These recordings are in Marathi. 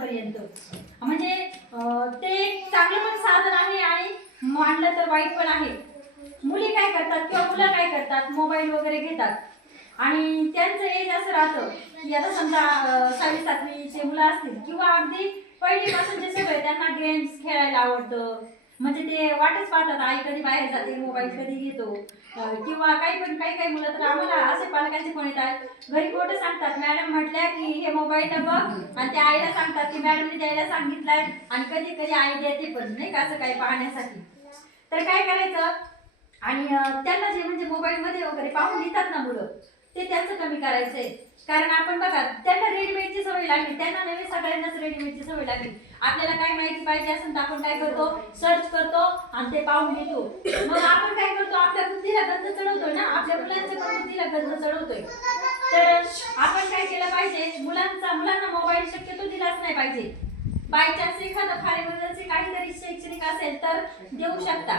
पर्यंत म्हणजे ते एक चांगलं पण साधन आहे आणि मानलं तर वाईट पण आहे. मुली काय करतात किंवा मुलं काय करतात, मोबाईल वगैरे घेतात आणि त्यांचं एज असं राहतं की आता समजा 6वी 7वीचे मुलं असतील किंवा अगदी पहिलीपासून जे सगळे त्यांना गेम्स खेळायला आवडतं, म्हणजे ते वाटच पाहतात आई कधी बाहेर जाते, मोबाईल कधी घेतो किंवा काही मुलं तर आम्हाला असे पालकांचे फोन येतात घरी खोटं सांगतात, मॅडम म्हटल्या की हे मोबाईल बघ, आणि त्या आईला सांगतात की मॅडमने द्यायला सांगितलंय आणि कधी कधी आई देते पण नाही का असं काही पाहण्यासाठी. तर काय करायचं आणि त्यांना जे म्हणजे मोबाईलमध्ये वगैरे पाहून लिहितात ना मुलं, ते त्यांचं कमी करायचंय. कारण आपण बघा त्यांना रेडीमेडची सवय लागली, त्यांना नवीन सगळ्यांनाच रेडीमेडची सवय लागली. आपल्याला काय माहिती पाहिजे असेल तर आपण काय करतो, सर्च करतो आणि ते पाहून घेतो. मग आपण काय करतो, आपल्या बुद्धीला गंध चढवतोय ना, आपल्या मुलांच्या पण बुद्धीला गंध चढवतोय. तर आपण काय केलं पाहिजे, मुलांना मोबाईल शक्यतो दिलाच नाही पाहिजे. बाय चान्स एखादं फार इमर्जन्सी काहीतरी शैक्षणिक असेल तर देऊ शकता.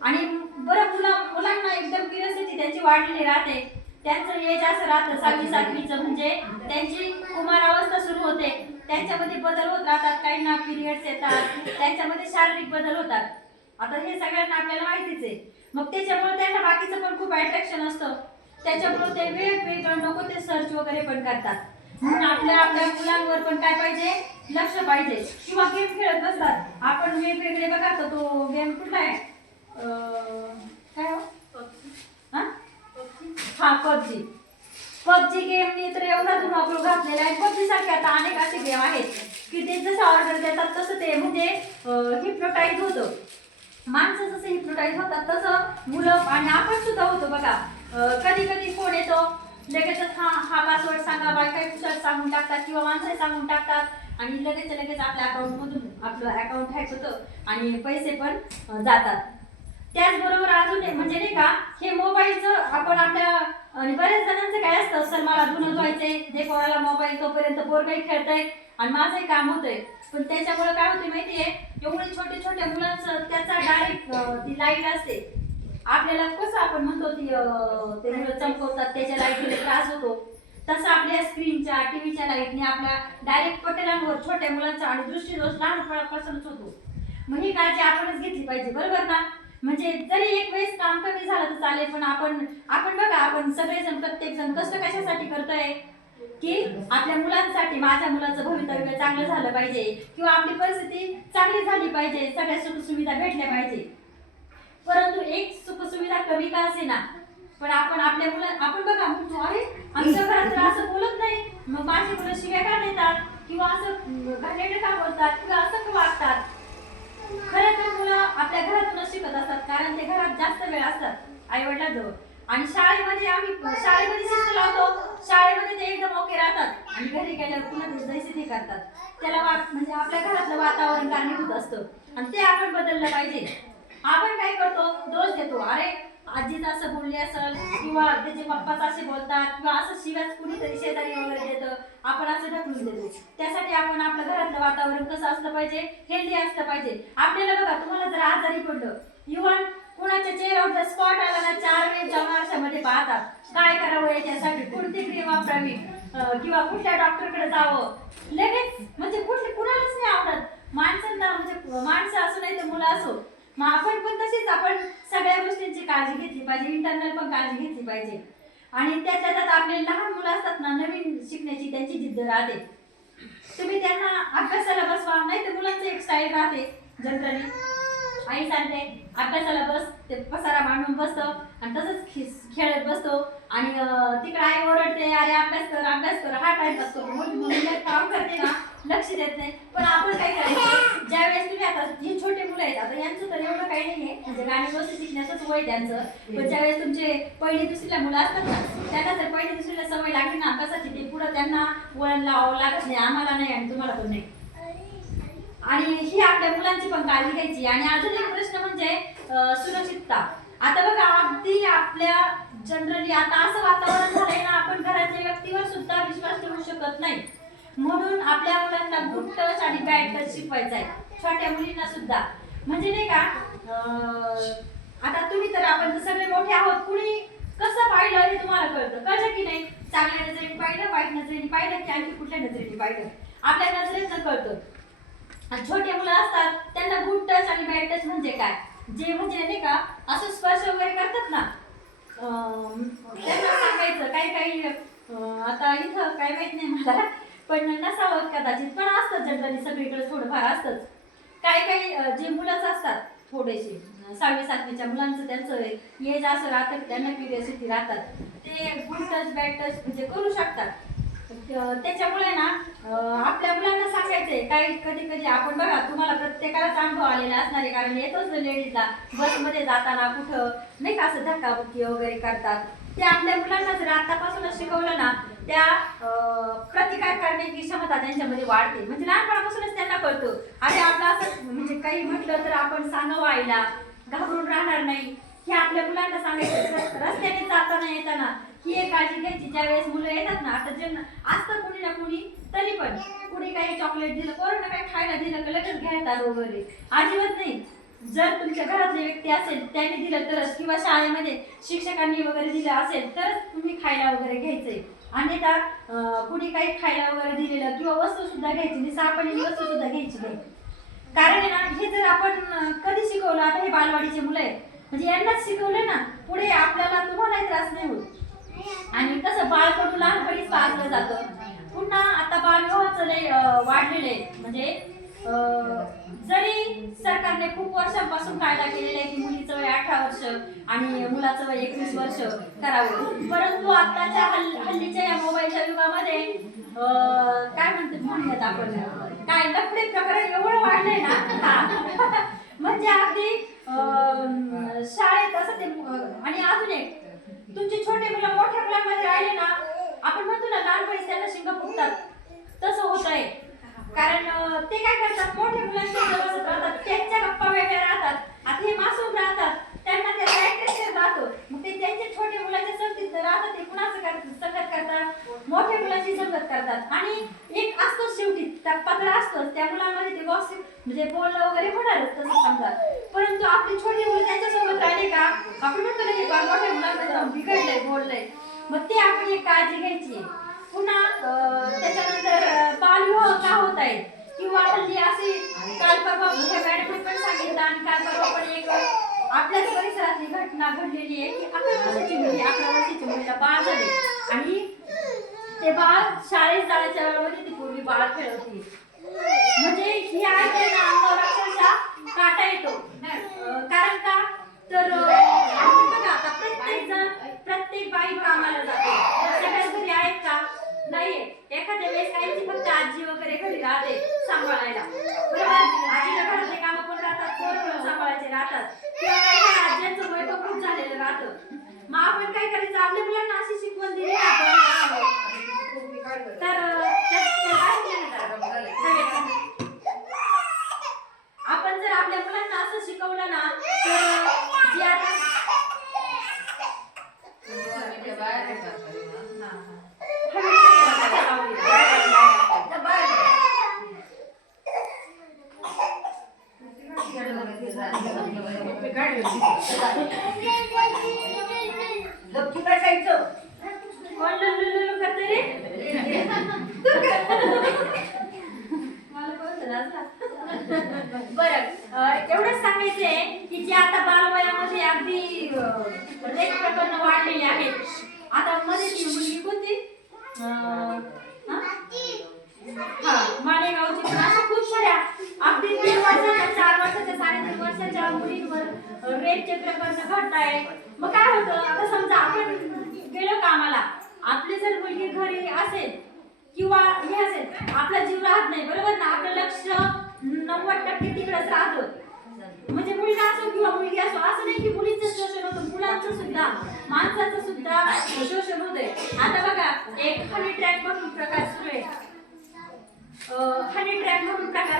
आणि बरं मुलांना एकदम क्युरिओसिटी त्यांची वाढलेली राहते, त्यांचं एज असं राहतं 6वी 7वीचं म्हणजे त्यांची कुमारावस्था सुरू होते, त्यांच्यामध्ये बदल होत राहतात, काहींना पिरियड्स येतात, त्यांच्यामध्ये शारीरिक बदल होतात. आता हे सगळ्यांना आपल्याला माहितीच आहे. मग त्याच्यामुळे त्यांना बाकीचं पण खूप अट्रॅक्शन असतं, त्याच्यामुळे ते वेगवेगळं नको ते सर्च वगैरे पण करतात. म्हणून आपल्या मुलांवर पण काय पाहिजे, लक्ष पाहिजे. किंवा गेम खेळत बसतात, आपण वेगवेगळे बघा तो गेम कुठला आहे काय हो हा पबजी गेम तर एवढा धुमाकूळ घातलेला आहे. पबजी सारखे आता अनेक असे गेम आहेत की ते जसं ऑर्डर देतात तसं ते म्हणजे हिप्नोटाईज होतं. माणसं जसं हिप्नोटाईज होतात तसं मुलं आणि आपण सुद्धा होतो बघा. कधी कधी फोन येतो लगेचच हा पासवर्ड सांगा, बायका कुशात सांगून टाकतात किंवा माणसं सांगून टाकतात आणि लगेच आपल्या अकाउंटमधून आपलं अकाउंट हॅक होतं आणि पैसे पण जातात. त्याचबरोबर अजून म्हणजे नाही का हे मोबाईलचं आपण आपल्या आणि बऱ्याच जणांचं काय असतं, सर मला धुणं धुवायचंय, जे कोणाला मोबाईल तोपर्यंत पोरगही खेळतंय आणि माझंही काम होतंय. पण त्याच्यामुळे काय होते माहितीये, एवढे छोट्या मुलांचं त्याचा डायरेक्ट ती लाईट असते, आपल्याला कसं आपण म्हणतो ती ते मुलं चमकवतात त्याच्या लाईटने त्रास होतो, तसं आपल्या स्क्रीनच्या टीव्हीच्या लाईटने आपल्या डायरेक्ट पटलांवर छोट्या मुलांचा आणि दृष्टीदोष लहानपणापासूनच होतो. मग ही काळजी आपणच घेतली पाहिजे, बरोबर ना. म्हणजे जरी एक वेळेस काम कमी झालं तर चालेल, पण आपण बघा आपण सगळेजण प्रत्येक जण कष्ट कशासाठी करतोय की आपल्या मुलांसाठी, माझ्या मुलाचं भवितव्य चांगलं झालं पाहिजे किंवा आपली परिस्थिती चांगली झाली पाहिजे, सगळ्या सुखसुविधा भेटल्या पाहिजे. परंतु एक सुखसुविधा कमी का असेना, पण आपण बघा म्हणतो अरे आमच्या घरात तर असं बोलत नाही, मग माझी मुलं शिव्या का देतात किंवा असं घाणेरडं का बोलतात किंवा असं का वागतात. खरं तर मुलं आपल्या घरातूनच शिकत असतात, कारण ते घरात जास्त वेळ असतात आई वडिलांजवळ. आणि शाळेमध्ये शिस्त लावतो, शाळेमध्ये ते एकदम ओके राहतात आणि घरी गेल्यावर पुन्हा जैसे ते करतात. त्याला म्हणजे आपल्या घरातलं वातावरण कारणीभूत असतं आणि ते आपण बदललं पाहिजे. आपण काय करतो, दोष देतो, अरे आजीच असं बोलली असेल किंवा त्याचे पप्पाच असे बोलतात किंवा असं शिव्याच कुणीतरी शेजारी वगैरे देतं, आपण असं ढकलून देतो. त्यासाठी आपण आपलं घरातलं वातावरण कसं असलं पाहिजे, हेल्दी असलं पाहिजे. आपल्याला बघा, तुम्हाला जर आजारी पडलं, इव्हन कुणाच्या चेहऱ्यावर जर स्पॉट आला ना 4 वेळेस वर्षामध्ये पाहतात काय करावं याच्यासाठी, कोणती क्रीम वापरावी किंवा कुठल्या डॉक्टरकडे जावं लगेच. म्हणजे कुणालाच नाही आवडत माणसांना, म्हणजे माणसं असो नाही तर मुलं असो. मग आपण पण तशीच आपण सगळ्या गोष्टींची काळजी घेतली पाहिजे, इंटरनल पण काळजी घेतली पाहिजे. आणि त्यात आपले लहान मुलं असतात ना, नवीन शिकण्याची त्यांची जिद्द राहते. तुम्ही त्यांना अभ्यासाला बसवा, नाही तर मुलांची एक स्टाईल राहते जनरली, आई सांगते अभ्यासाला बस, ते पसारा मांडून बसतो आणि तसंच खेळत बसतो आणि तिकडे आई ओरडते अरे अभ्यास कर, हा टाइम असतो मुलं काम करते ना, लक्ष देत नाही. पण आपण काय करायचं, ज्यावेळेस तुम्ही आता ही छोटे मुलं आहेत, आता यांचं तर एवढं काही नाहीये, म्हणजे गाणी गोष्टी शिकण्याचंच वय त्यांचं. पण ज्यावेळेस तुमचे पहिली दुसरीला मुलं असतात ना, त्यांना जर पहिली दुसरीला सवय लागली ना अभ्यासाची, ते पुढं त्यांना वळण लावावं लागत नाही, आम्हाला नाही आणि तुम्हाला पण नाही. आणि ही आपल्या मुलांची पण काळजी घ्यायची. आणि अजून एक प्रश्न म्हणजे सुरक्षितता. आता बघा अगदी आपल्या जनरली आता असं वातावरण झालंय ना, आपण घरातल्या व्यक्तीवर सुद्धा विश्वास ठेवू शकत नाही. म्हणून आपल्या मुलांना गुड टच आणि बॅड टच शिकवायचा आहे, छोट्या मुलींना सुद्धा. म्हणजे नाही का आता तुम्ही तर आपण सगळे मोठे आहोत, कुणी कसं पाहिलं हे तुम्हाला कळतं की नाही, चांगल्या नजरेने पाहिलं, वाईट नजरेने पाहिलं की आणखी कुठल्या नजरेने पाहिलं. आपल्या नजरेतनं कळतं. आणि छोटे मुलं असतात त्यांना गुड टच आणि बॅड टच म्हणजे काय, जे म्हणजे नाही का असं स्पर्श वगैरे करतात ना, त्यांना सांगायचं काही काही आता इथं काय माहित नाही मला, पण नसावं कदाचित, पण असतं जनरली सगळीकडे थोडंफार असतंच. काही काही जे मुलंच असतात थोडेसे 6वी 7वीच्या मुलांचं त्यांचं एज असं राहतं, त्यांना क्युरिओसिटी राहतात, ते गुड टच बॅड टच म्हणजे करू शकतात. त्याच्यामुळे ना आपल्या मुलांना सांगायचंय. काही कधी कधी आपण बघा, तुम्हाला प्रत्येकालाच अनुभव आलेला असणार आहे, कारण येतोच लेडीजला बसमध्ये जाताना कुठं नाही का असं धक्काबुक्की वगैरे करतात. ते आपल्या मुलांना जर आतापासूनच शिकवलं ना, त्या प्रतिकार करण्याची क्षमता त्यांच्यामध्ये वाढते. म्हणजे लहानपणापासूनच त्यांना कळतं, अरे आपलं असं म्हणजे काही म्हटलं तर आपण सांगावं आईला, घाबरून राहणार नाही. हे आपल्या मुलांना सांगायचं. रस्त्याने जाताना येताना ही एक काळजी घ्यायची. ज्या वेळेस मुलं येतात ना, आता ज्यांना असतं कुणी ना कुणी, तरी पण कुणी काही चॉकलेट दिलं, पोरांना काही खायला दिलं की लगेच घेतात वगैरे, अजिबात नाही. जर तुमच्या घरातली व्यक्ती असेल त्यांनी दिलं तरच, किंवा शाळेमध्ये शिक्षकांनी वगैरे दिलं असेल तरच तुम्ही खायला वगैरे घ्यायचंय. अन्यथा कुणी काही खायला वगैरे दिलेलं किंवा वस्तू सुद्धा घ्यायची नाही, सापडलेली वस्तू सुद्धा घ्यायची नाही. कारण आहे ना, हे जर आपण कधी शिकवलं, आता हे बालवाडीचे मुलं आहेत, म्हणजे यांनाच शिकवलं ना, पुढे आपल्याला तुम्हालाही त्रास नाही होत. आणि कसं बाळकडू लहानपणीच पाळलं जातं. पुन्हा आता बालविवाहाचं लय वाढलेलं आहे. म्हणजे जरी सरकारने खूप वर्षांपासून कायदा केलेला आहे की मुलीचं वय 18 वर्ष आणि मुलाचं वय 21 वर्ष करावं, परंतु आताच्या हल्लीच्या या मोबाईलच्या युगामध्ये काय म्हणतात आपण, काय लफडे प्रकरण एवढं वाढलंय ना म्हणजे अगदी शाळेत असं ते. आणि अजून एक, तुमचे छोटे मुलं मोठ्या मुलांमध्ये राहिले ना, आपण म्हणतो ना लहानपणी त्यांना शिंग फुटतात, तसं होत आहे. कारण ते काय करतात, मोठ्या मुलांच्या जवळ राहतात, त्यांच्या गप्पा वेगळ्या राहतात. आता हे मासूम राहतात, त्यांना त्याचा इंटरेस्ट राहतो, मग ते त्यांच्या छोट्या मुलांच्या संगतीत राहतात. ते कुणाचं संगत करतात, मोठ्या मुलांची संगत करतात. आणि एक असतो शेवटी टप्पा तर असतोच, त्या मुलांमध्ये ते गॉसिप म्हणजे बोलणं वगैरे होणारच तसं समजा. परंतु आपली छोटी मुलं त्यांच्यासोबत राहिले का, आपण म्हणतो ना हे मोठ्या मुलांमध्ये जाऊन बिघडलंय बोललंय, मग ते आपण एक काळजी घ्यायची. पुन्हा त्याच्यानंतर बालविवाह का होत आहेत, किंवा हल्ली अशी काल परवा मॅडमने पण सांगितलं, आणि काल परवा पण एक आपल्याच परिसरातली घटना घडलेली आहे की 11 वर्षाची मुलीला बाळ झाले, आणि ते बाळ शाळेत जाण्याच्या वेळेमध्ये ती पूर्वी बाळ खेळत होती. म्हणजे ही आहे ना, अंगावर अक्षरशः काटा येतो. कारण का तर आपण बघा, आता प्रत्येक बाई कामाला जाते, सगळ्याच घरी आहेत का, नाहीये. एखाद्या वेळेस काहींची फक्त आजी वगैरे घरी राहते सांभाळायला, बरोबर. आजीला घरातले काम पण राहतात, पोर पण सांभाळायचे राहतात, किंवा काही आज्यांचं वय पण खूप झालेलं राहतं. मग आपण काय करायचं, आपल्या मुलांना अशी शिकवण दिली तर आपण जर आपल्या मुलांना असं शिकवलं ना, तर जे आता बरं, एवढंच सांगायचंय की जे आता बालवयामध्ये अगदी रेप प्रकरण वाढलेले आहेत. आता मध्ये ती मुलगी कोणती मालेगावची, पण अशा खूप साऱ्या अगदी 3 वर्षाच्या 4 वर्षाच्या 3.5 वर्षाच्या मुलींवर रेपचे प्रकरण घडत आहे. मग काय होतं, आता समजा आपण गेलो कामाला, आपली जर मुलगी घरी असेल किंवा हे असेल, आपला जीव राहत नाही, बरोबर ना, आपलं लक्ष 90% तिकडेच राहतं. म्हणजे मुलगा असो किंवा मुलगी असो, असं नाही की मुलीचं शोषण होतं, मुलांचं सुद्धा, माणसाचं सुद्धा शोषण होतंय. आता बघा, एक हनी ट्रॅप म्हणून प्रकार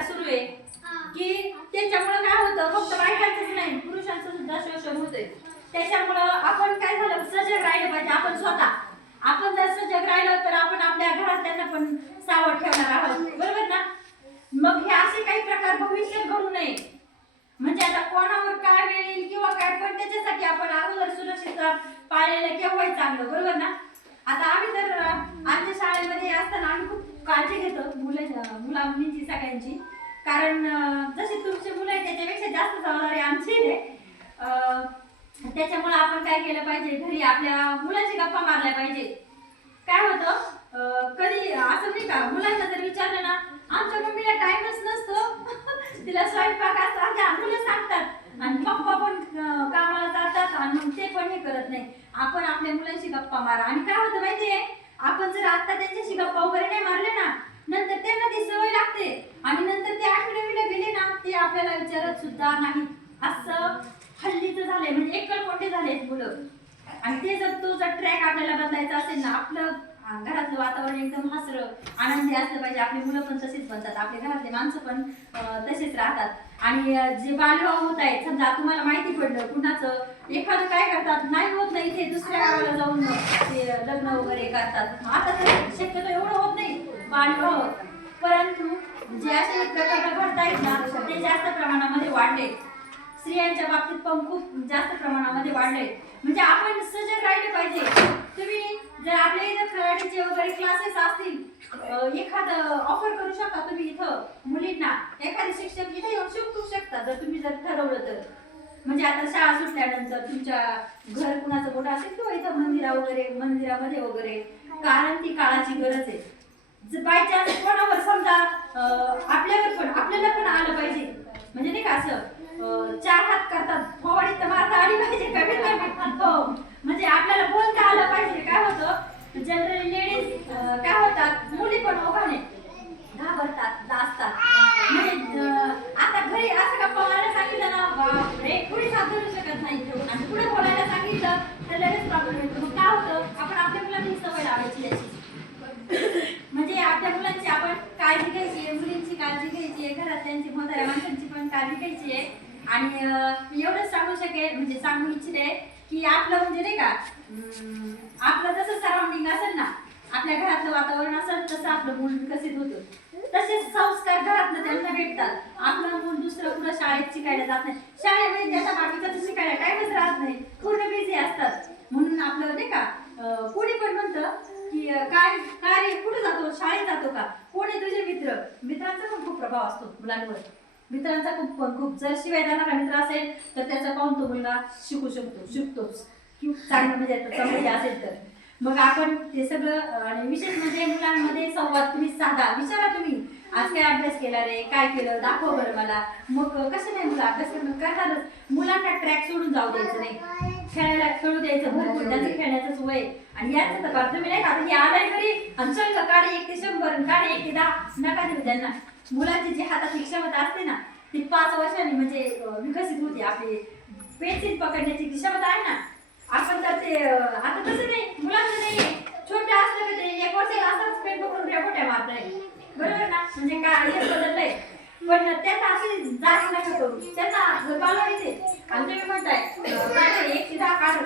सुरू आहे, की त्याच्यामुळे काय होतं, फक्त बायकांचंच नाही पुरुषांचं सुद्धा शोषण होतंय. त्याच्यामुळं आपण काय झालं, सजग राहिलं पाहिजे. आपण स्वतः, आपण जर सजग राहिलं तर आपण आपल्या घरातल्यांना पण सावध ठेवणार आहोत, बरोबर ना. मग हे असे काही प्रकार भविष्यात घडू नये. म्हणजे आता कोणावर काय वेळ येईल किंवा काय, पण त्याच्यासाठी आपण अगोदर सुरक्षितता पाळलेलं केव्हाही चांगलं, बरोबर ना. आता आम्ही तर आमच्या शाळेमध्ये असताना आम्ही खूप काळजी घेतो मुला मुलींची सगळ्यांची, कारण जसे तुमचे मुलं आहे त्याच्यापेक्षा जास्त जबाबदारी आमची आहे. त्याच्यामुळे आपण काय केलं पाहिजे, घरी आपल्या मुलांची गप्पा मारल्या पाहिजे. काय होतं कधी असं नाही का, मुलांना जर विचारलं ना, आमच्या मम्मीला टाइमच नसतो तिला स्वयंपाक असतो, आमच्या मुलं सांगतात आणि पप्पा पण कामाला जातात आणि मग ते पण हे करत नाही. आपण आपल्या मुलांशी गप्पा मारा. आणि काय होतं माहितीये, आपण जर आता त्यांच्याशी गप्पा वगैरे नाही मारले ना, नंतर त्यांना ती सवय लागते आणि नंतर ते 8वीला गेले ना, ते आपल्याला विचारत सुद्धा नाही. असं हल्लीचं झालंय, म्हणजे एकलकोंडे झालेत मुलं. आणि ते जर तो जर ट्रॅक आपल्याला बदलायचा असेल ना, आपलं घरातलं वातावरण एकदम हसरं आनंदी असलं पाहिजे. आपली मुलं पण तसेच बनतात, आपल्या घरातले माणसं पण तसेच राहतात. आणि जे बालविवाह होत आहेत, समजा तुम्हाला माहिती पडलं कुणाचं, एखादं काय करतात, नाही होत नाही इथे दुसऱ्या गावाला जाऊन ते लग्न वगैरे करतात. आता तर शक्यतो एवढं होत नाही बालविवाह, परंतु जे असे प्रकार घडतायत ना, ते जास्त प्रमाणामध्ये वाढले. स्त्रियांच्या बाबतीत पण खूप जास्त प्रमाणामध्ये वाढले. म्हणजे आपण सजग राहिले पाहिजे. तुम्ही जर आपल्या इथं कराटेचे वगैरे क्लासेस असतील, एखादं ऑफर करू शकता तुम्ही इथं मुलींना, एखादे शिक्षक इथे येऊन शिकवू शकता जर तुम्ही जर ठरवलं तर. म्हणजे आता शाळा सुटल्यानंतर तुमच्या घर कुणाचं मोठं असेल किंवा इथं मंदिरामध्ये वगैरे, कारण ती काळाची गरज आहे. बाय चान्स कोणावर समजा आपल्याला पण आलं पाहिजे, म्हणजे नाही का असं 4 हात करतात फवाडीत तर मारता आली पाहिजे कमीत कमी. हो, म्हणजे आपल्याला बोलता आलं पाहिजे. काय होतं जनरली लेडीज काय होतात, मुली पण ओघाने घाबरतात, लाजतात. म्हणजे आता घरी असं गप्पा मारायला सांगितलं ना, बापरे कुणीच हात धरू शकत नाही. आणि पुढे बोलायला सांगितलं तर लगेच प्रॉब्लेम येतो. मग काय होतं, आपण आपल्या मुलांनी सवय लावायची याची. म्हणजे आपल्या मुलांची आपण काळजी घ्यायची आहे, मुलींची काळजी घ्यायची आहे, घरातल्यांची म्हाताऱ्या माणसांची पण काळजी घ्यायची आहे. आणि मी एवढंच सांगू इच्छिते की आपलं म्हणजे नाही का, आपलं जसं सराउंडिंग असेल ना, आपल्या घरातलं वातावरण असेल तसं आपलं मूल विकसित होतं. तसेच संस्कार घरातनं त्यांना भेटतात. आपलं मूल दुसरं कुठं शाळेत शिकायला जात नाही, शाळेमध्ये त्याचा बाकीचं शिकायला टाइमच राहत नाही, पूर्ण बिझी असतात. म्हणून आपलं नाही का, कोणी पण म्हणतं की काय रे कुठे जातो, शाळेत जातो का, कोणी तुझे मित्रांचा पण खूप प्रभाव असतो मुलांवर. मित्रांचा खूप जर शिवाय देणारा मित्र असेल तर त्याचा पाहून तो मुलगा शिकतोच की चांगलं, म्हणजे चांगली असेल तर. मग आपण ते सगळं, आणि विशेष म्हणजे मुलांमध्ये संवाद तुम्ही साधा विचारा. तुम्ही आज काय अभ्यास केला रे, काय केलं, दाखव बरं मला. मग कसं नाही मुलं अभ्यास करणारच. मुलांना ट्रॅक सोडून जाऊ द्यायचं नाही, खेळायला खेळू द्यायचं भरपूर, त्याचं खेळण्याचंच वय. आणि याचं तर तुम्ही नाही का, हे आलाय घरी आणि चल काढे 1 ते 100 काढे 1 ते 10 नका देऊ त्यांना. मुलांची जी हातातली क्षमता असते ना, ती 5 वर्षांनी म्हणजे विकसित होते. आपली पेन्सिल पकडण्याची क्षमता आहे ना, आपण तर ते आता तसं नाही, मुलांचं नाही. छोटे असलं की ते 1 वर्षाला असंच पेन पकडून रेपोट्या मारताय, बरोबर ना. म्हणजे काय हे बदललंय, पण त्यांना अशी जास्त नका करू, त्यांना बालवायचे. आणि तुम्ही म्हणताय 1 ते 10 काढ